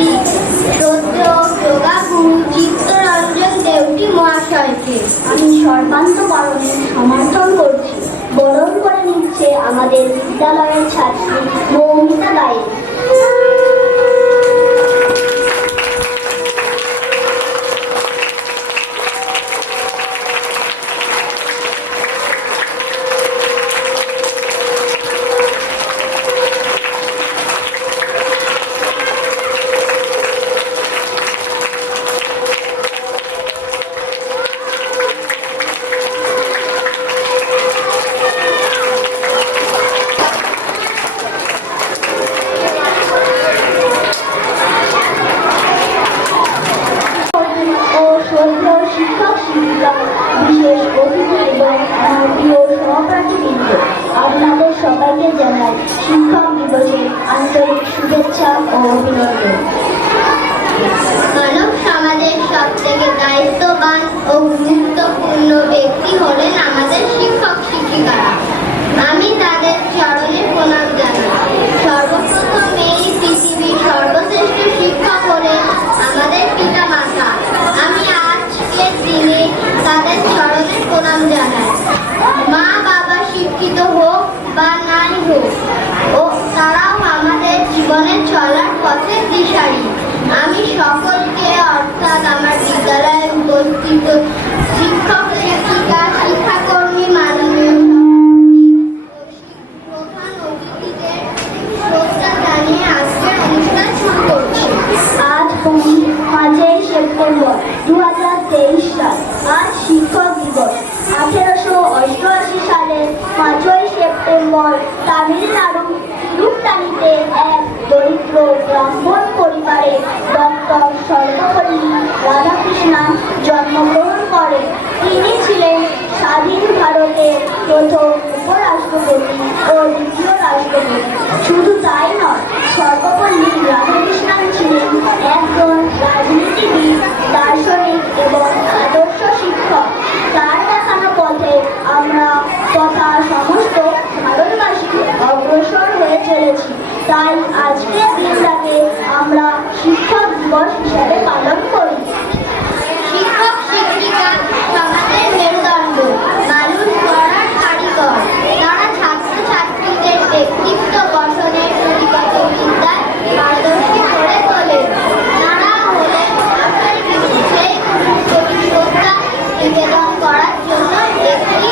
করছি শ্রদ্ধেয় যোগাগুরু চিত্তরঞ্জন দেউটি মহাশয়কে। আমি সর্বান্তকরণে সমর্থন করছি। বরণ করে নিচ্ছে আমাদের বিদ্যালয়ের ছাত্রী মৌমিতা গায়ে। বিশেষ অতিথি এবং আমার প্রিয় সহপাঠীবৃন্দ, আপনাদের সবাইকে জানাই শিক্ষক দিবসের আন্তরিক শুভেচ্ছা ও অভিনন্দন। মানব সমাজের সব থেকে দায়িত্ববান ও গুরুত্বপূর্ণ ব্যক্তি হলেন আমাদের শিক্ষক শিক্ষিকারা। আমি তাদের চরণে প্রণাম জানাই। সর্বপ্রথম এই পৃথিবীর সর্বশ্রেষ্ঠ শিক্ষক হলেন আমাদের পিতা মাতা। আমি আজকের দিনে তাদের চরণে প্রণাম জানাই। মা বাবা শিক্ষিত হোক বা নাই হোক, ও তারাও আমাদের জীবনে চলার পথের দিশারি। আমি সকলকে অর্থাৎ আমার বিদ্যালয়ে উপস্থিত শিক্ষক শিক্ষিকা শিক্ষাকর্মী মাননীয় প্রধান অতিথিদের শ্রদ্ধা জানিয়ে আজকের অনুষ্ঠান শুরু করছি। আজ 5ই সেপ্টেম্বর 2023 সাল। আজ শিক্ষক দিবস। 1888 সালের 5ই সেপ্টেম্বর তামিলনাড়ু তিরুত্তানিতে এক দরিদ্র ব্রাহ্মণ পরিবারে ডক্টর সর্বপল্লী রাধাকৃষ্ণন জন্মগ্রহণ করেন। তিনি ছিলেন স্বাধীন ভারতের প্রথম উপরাষ্ট্রপতি ও দ্বিতীয় রাষ্ট্রপতি। শুধু তাই নয়, সর্বপল্লী রাধাকৃষ্ণন ছিলেন একজন রাজনীতিবিদ, দার্শনিক এবং আদর্শ শিক্ষক। তার দেখানো পথে আমরা তথা সমস্ত ভারতবাসী অগ্রসর হয়ে চলেছি। তাই আজকের দিনটাকে আমরা শিক্ষক দিবস হিসাবে পালন করি। শিক্ষক শিক্ষিকা সমাজের মেরুদণ্ড, মানুষ গড়ার কারিগর। তারা ছাত্রছাত্রীদের ব্যক্তিত্ব গঠনের পরিগত বিদ্যায় পারদর্শী করে তোলেন। তারা হলেন আসল সেই প্রতি শ্রদ্ধা নিবেদন করার জন্য একটি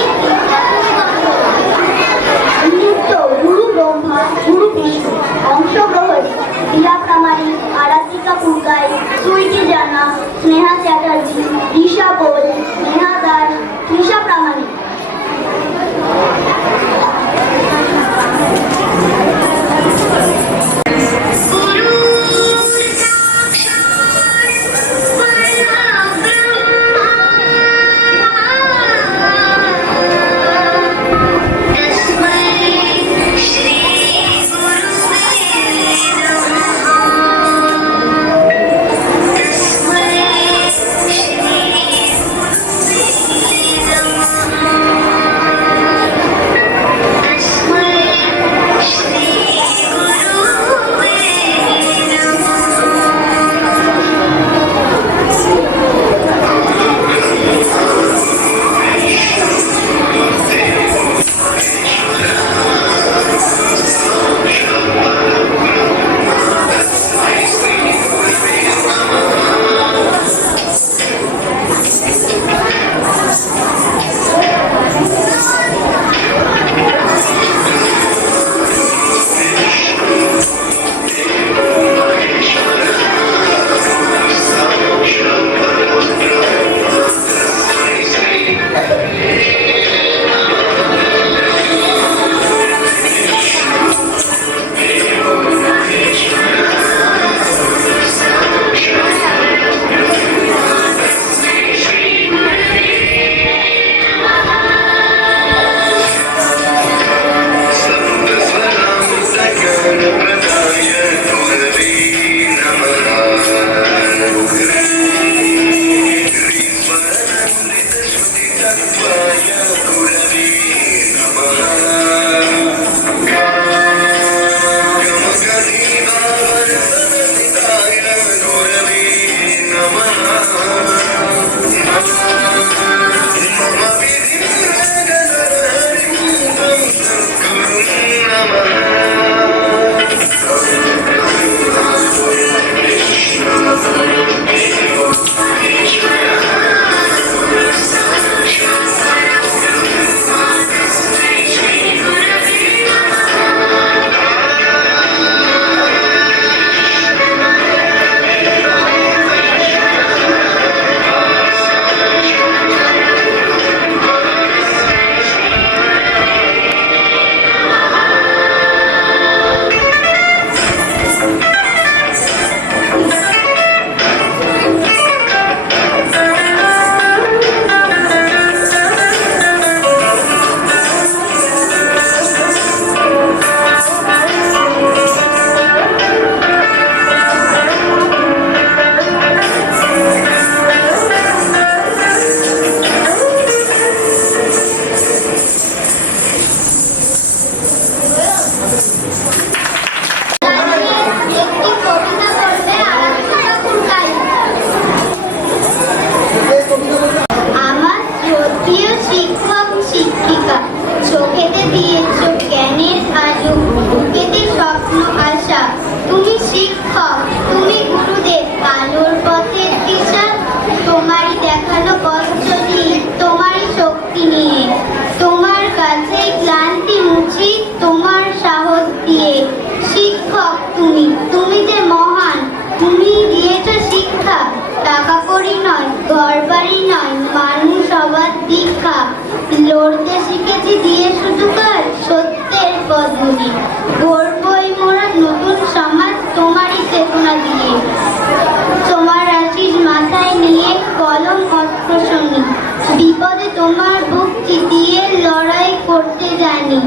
নৃত্য গুরু ব্রহ্মা গুরু বিষ্ণু। অংশগ্রহণী দিলা প্রামাণিক, আরাধিকা পুরকাই, সুইটি জানা, তুমি শিক্ষক, তুমি গুরুদেব, আলোর পথের দিশা। তোমারই দেখানো পথ চলি তোমারই শক্তি নিয়ে। তোমার কাছে ক্লান্তি মুছি তোমার সাহস দিয়ে। শিক্ষক তুমি, তুমি যে মহান, তুমি দিয়েছ শিক্ষা। টাকা কড়ি নয়, ঘর বাড়ি নয়, মানুষ হবার দীক্ষা। লড়তে শিখেছি দিয়ে শুধু কাজ, সত্যের পথগুলি। গড়বই মোরা নতুন সমাজ তোমারই চেতনা দিয়ে। তোমার আশিস মাথায় নিয়ে কলম অস্ত্র শুনি। বিপদে তোমার বুক চিতিয়ে লড়াই করতে জানি।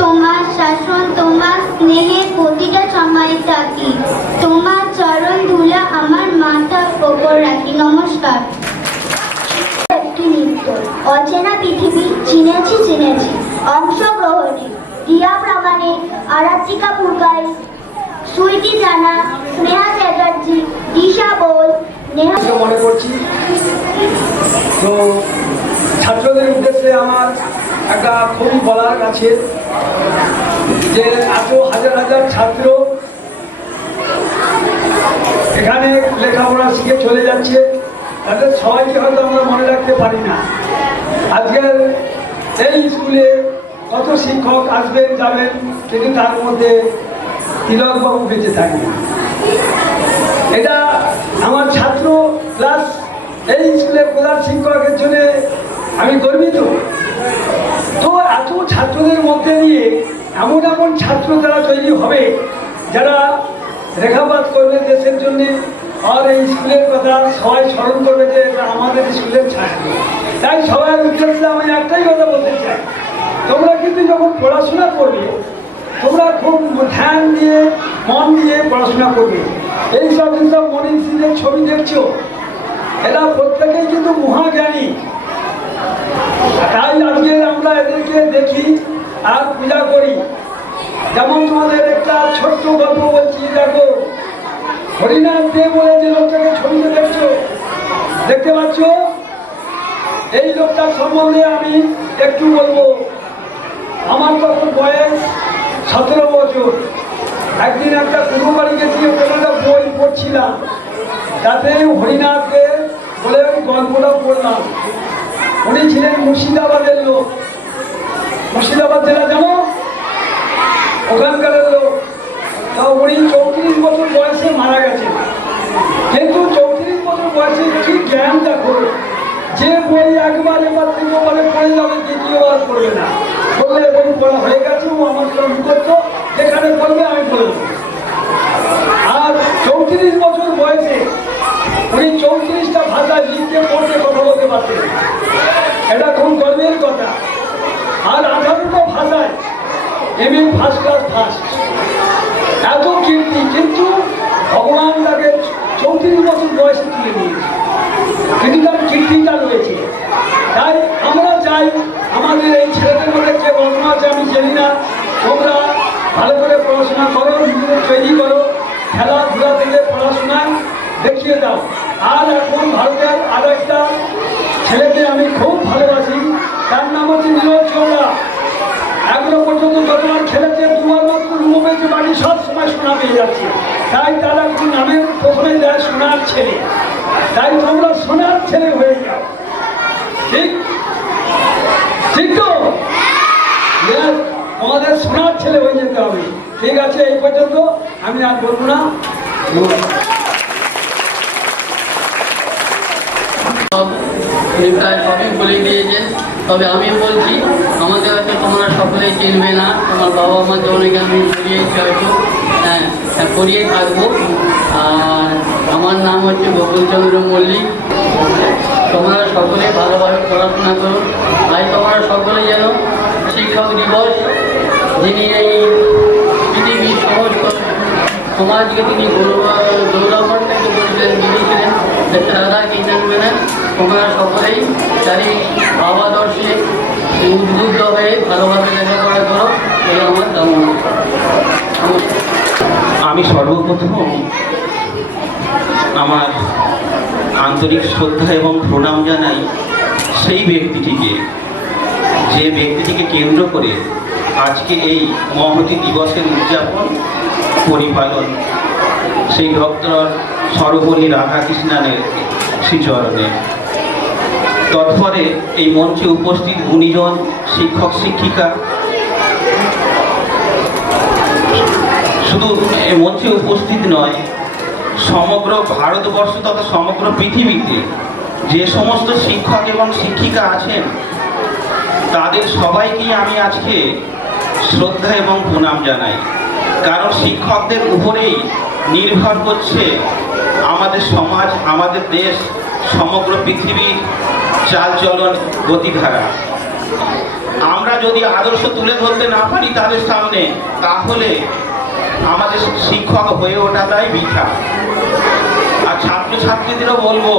তোমার শাসন, তোমার স্নেহে প্রতিটা সময় থাকি। তোমার চরণ ধুলা আমার মাথার ওপর রাখি। নমস্কার। একটি নৃত্য, অচেনা পৃথিবী চিনেছি চিনেছি। অংশগ্রহণে রিয়া প্রামাণিক, আরাত্রিকা পুরকাই, সুইটি জানা, স্নেহা চ্যাটার্জি, দিশা বোল, নেহা। মনে করছি তো ছাত্রদের উদ্দেশ্যে আমার একটা খুবই বলার আছে যে এত হাজার হাজার ছাত্র এখানে লেখাপড়া শিখে চলে যাচ্ছে, তাদের সবাইকে হয়তো আমরা মনে রাখতে পারি না। আজকের এই স্কুলে কত শিক্ষক আসবেন যাবেন, কিন্তু তার মধ্যে তিলকবাবু বেঁচে থাকেন। এটা আমার ছাত্র প্লাস এই স্কুলের প্রধান শিক্ষকের জন্য আমি গর্বিত। তো এত ছাত্রদের মধ্যে দিয়ে এমন এমন ছাত্র তারা তৈরি হবে যারা রেখাপাত করবে দেশের জন্য, আর এই স্কুলের কথা সবাই স্মরণ করবে যে এটা আমাদের স্কুলের ছাত্র। তাই সবাই উদ্দেশ্যে আমি একটাই কথা বলতে চাই, তোমরা কিন্তু যখন পড়াশোনা করবে তোমরা খুব ধ্যান দিয়ে মন দিয়ে পড়াশোনা করবে। এইসব যেসব মনীষীদের ছবি দেখছো এরা প্রত্যেকেই কিন্তু মহাজ্ঞানী। তাই আজকে আমরা এদেরকে দেখি আর পূজা করি। যেমন তোমাদের একটা ছোট্ট গল্প বলছি, দেখো হরিনাথ দে বলে যে লোকটাকে ছবিতে দেখছো, দেখতে পাচ্ছ, এই লোকটার সম্বন্ধে আমি একটু বলবো। আমার তখন বয়স 17 বছর। একদিন একটা কুকুর বাড়ি গেছি, ওখানে একটা বই পড়ছিলাম, তাতে হরিনাথকে বলে আমি গল্পটা পড়লাম। উনি ছিলেন মুর্শিদাবাদের লোক, মুর্শিদাবাদ জেলা জানো, ওখানকার লোক। তা উনি 34 বছর বয়সে মারা গেছেন। কিন্তু 34 বছর বয়সে কি জ্ঞান দেখো, যে বই একবার এবার তৃতীয়বারে পড়ে যাবে, দ্বিতীয়বার পড়বে না। বললে বই পড়া হয়ে গেছে, ও আমার সঙ্গে করতো, যেখানে বলবে আমি বলবো। আর 34 বছর বয়সে উনি 34টা ভাষা লিখতে পড়তে কথা বলতে পারতেন, এটা খুব গর্বের কথা। আর 18টা ভাষায় এমএ ফার্স্ট ক্লাস ফার্স্ট, এত কীর্তি। কিন্তু ভগবান তাকে 34 বছর বয়সে তুলে নিয়েছে, কিন্তু তার কীর্তিটা রয়েছে। তাই আমরা চাই আমাদের এই ছেলেদের মধ্যে কে বর্তমান আছে আমি জানি না, তোমরা ভালো করে পড়াশোনা করো, নিজেদের তৈরি করো, খেলাধুলা থেকে পড়াশোনায় দেখিয়ে দাও। আর এখন ভারতের আরো একটা ছেলেকে আমি খুব ভালোবাসি, তার নাম হচ্ছে নীরজ চোপড়া। এখনো পর্যন্ত যতবার খেলেছে দুবার মাত্র রুমো পেয়েছে, বাড়ি সব সময় সোনা পেয়ে যাচ্ছে। তাই তারা একটু নামের প্রথমে দেয় সোনার ছেলে। তাই তোমরা সোনার ছেলে হয়ে যাও, ঠিক ঠিক তো? আমাদের সোনার ছেলে হয়ে যেতে হবে। ঠিক আছে, এই পর্যন্ত আমি আর বলবো না। প্রায় সবই বলে দিয়েছেন, তবে আমি বলছি আমাদের হয়তো তোমরা সকলেই চিনবে না, তোমার বাবা মাকে অনেকে আমি পড়িয়েছি হয়তো, হ্যাঁ পড়িয়ে থাকবো। আর আমার নাম হচ্ছে বকুলচন্দ্র মল্লিক। তোমরা সকলে ভালোভাবে পড়াশোনা করো। তাই তোমরা সকলে যেন শিক্ষক দিবস, যিনি এই পৃথিবীর সমস্ত সমাজকে তিনি গৌরবান্বিত করেছিলেন, যিনি ছিলেন রাধা কৃষ্ণ মেনন, তোমরা সকলেই তারই ভাবাদর্শে উদ্বুদ্ধ হয়ে ভালোভাবে লেখাপড়া করো, এই আমার কামনা। আমি সর্বপ্রথম আমার আন্তরিক শ্রদ্ধা এবং প্রণাম জানাই সেই ব্যক্তিটিকে, যে ব্যক্তিটিকে কেন্দ্র করে আজকে এই মহতী দিবসের উদযাপন পরিপালন সেই ডক্টর সর্বপল্লী রাধাকৃষ্ণানের শ্রীচরণে। তৎপরে এই মঞ্চে উপস্থিত গুণীজন শিক্ষক শিক্ষিকা, শুধু এই মঞ্চে উপস্থিত নয়, সমগ্র ভারতবর্ষ তথা সমগ্র পৃথিবীতে যে সমস্ত শিক্ষক এবং শিক্ষিকা আছেন তাদের সবাইকেই আমি আজকে শ্রদ্ধা এবং প্রণাম জানাই। কারণ শিক্ষকদের উপরেই নির্ভর করছে আমাদের সমাজ, আমাদের দেশ, সমগ্র পৃথিবীর চালচলন গতিধারা। আমরা যদি আদর্শ তুলে ধরতে না পারি তাদের সামনে, তাহলে আমাদের শিক্ষক হয়ে ওঠাটাই বৃথা। আর ছাত্রছাত্রীদেরও বলবো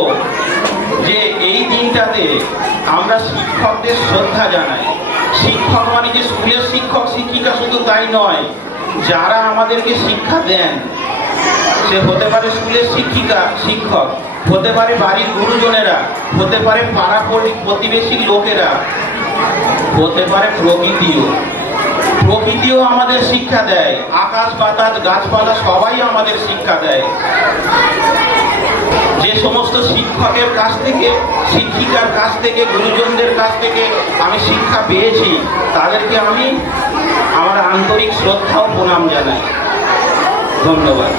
যে এই দিনটাতে আমরা শিক্ষকদের শ্রদ্ধা জানাই। শিক্ষক মানে যে স্কুলের শিক্ষক শিক্ষিকা শুধু তাই নয়, যারা আমাদেরকে শিক্ষা দেন, সে হতে পারে স্কুলের শিক্ষিকা শিক্ষক, হতে পারে বাড়ির গুরুজনেরা, হতে পারে পাড়া প্রতিবেশীর লোকেরা, হতে পারে প্রকৃতিও আমাদের শিক্ষা দেয়। আকাশ বাতাস গাছপালা সবাই আমাদের শিক্ষা দেয়। যে সমস্ত শিক্ষকের কাছ থেকে, শিক্ষিকার কাছ থেকে, গুরুজনদের কাছ থেকে আমি শিক্ষা পেয়েছি, তাদেরকে আমি আমার আন্তরিক শ্রদ্ধা ও প্রণাম জানাই। ধন্যবাদ।